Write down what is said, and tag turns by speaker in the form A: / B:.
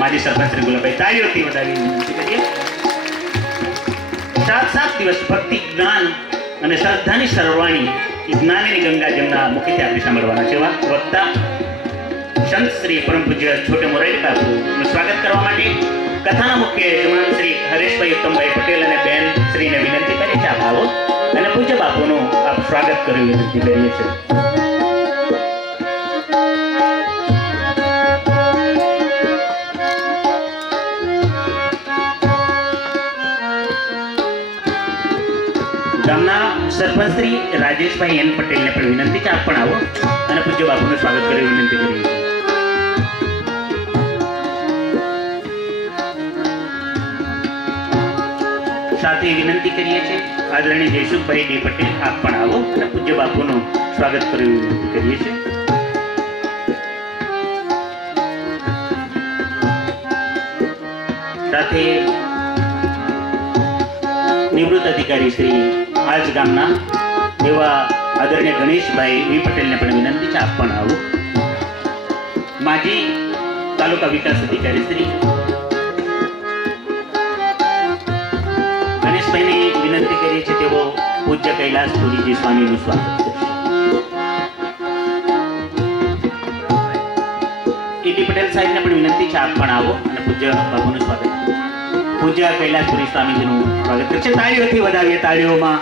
A: માજી સરપંચ શ્રી ગુલાબભાઈ તાળીઓથી વધાવી વિનંતી કરીએ. સાત સાત દિવસ ભક્તિ, જ્ઞાન અને શ્રદ્ધાની સરવાણી જ્ઞાનની ગંગા જેમના મુખેથી આપણે સાંભળવાના છે. વક્તા સંત શ્રી પરમ પૂજ્ય છોટે મોરારી બાપુનું સ્વાગત કરવા માટે કથાના મુખ્ય યજમાન શ્રી હરેશભાઈ ઉત્તમભાઈ પટેલ અને બેન શ્રીને વિનંતી કરી છે આપ અને પૂજ્ય બાપુનું આપ સ્વાગત કરી વિનંતી કરીએ છીએ. ગામના સરપંચ શ્રી રાજેશભાઈ એન પટેલને પણ વિનંતી છે, આપ પણ આવો. અને પૂજ્ય બાપુનું સ્વાગત કરી, વિનંતી કરીએ સાથે વિનંતી કરીએ છીએ, આદરણીય જયસુખભાઈ ડી પટેલ, આપ પણ આવો અને પૂજ્ય બાપુનું સ્વાગત કરી, વિનંતી કરીએ છીએ. સાથે નિવૃત્ત અધિકારી શ્રી આજ ગામના એવા આદરણીય ગણેશભાઈ વી પટેલને પણ વિનંતી છે આપ પણ આવો. માજી તાલુકા વિકાસ અધિકારી શ્રી ગણેશભાઈને વિનંતી કરીએ છીએ, તેઓ પૂજ્ય કૈલાસ સ્વામીનું સ્વાગત કરશે. ઈટી પટેલ સાહેબને પણ વિનંતી છે, આપ પણ આવો અને પૂજ્ય બાપુનું સ્વાગત. પૂજ્ય કૈલાસપુરી સ્વામીજીનું સ્વાગત છે તાળીઓથી વધાવીએ, તાળીઓમાં